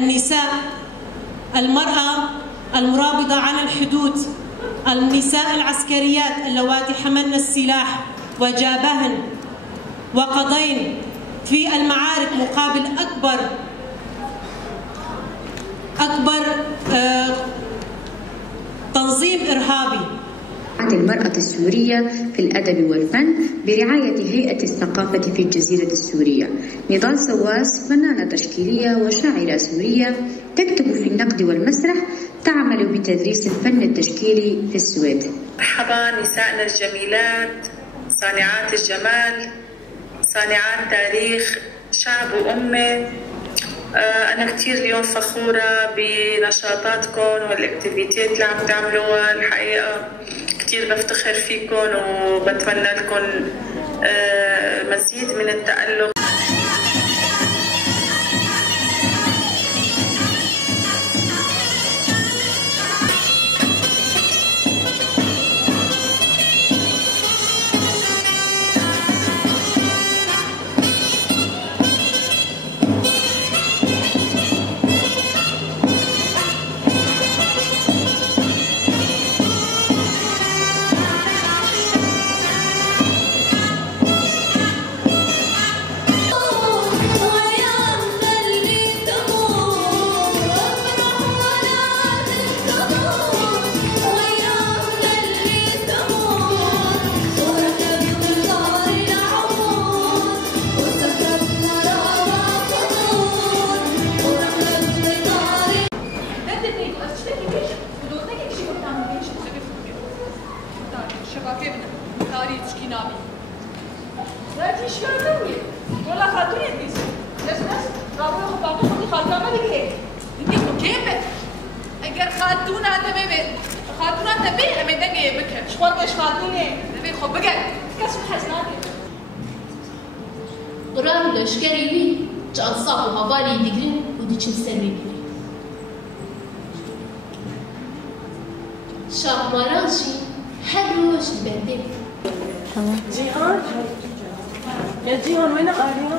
النساء، المرأة المرابطة على الحدود، النساء العسكريات اللواتي حملن السلاح وجابهن وقضين في المعارك مقابل أكبر تنظيم إرهابي. المرأة السورية في الأدب والفن برعاية هيئة الثقافة في الجزيرة السورية. نضال سواس فنانة تشكيلية وشاعرة سورية تكتب في النقد والمسرح، تعمل بتدريس الفن التشكيلي في السويد. مرحبا نسائنا الجميلات، صانعات الجمال، صانعات تاريخ شعب وأمة. أنا كتير اليوم فخورة بنشاطاتكم والاكتيفيتيات اللي عم تعملوها. الحقيقة كتير بفتخر فيكم وبتمنى لكم مزيد من التألق. قرار لشکری وی جان صاحب هواری دیگرین و دیچن سری شاه مارانشی هر روش بنده. جيهان يا جيهان وين قاعدين؟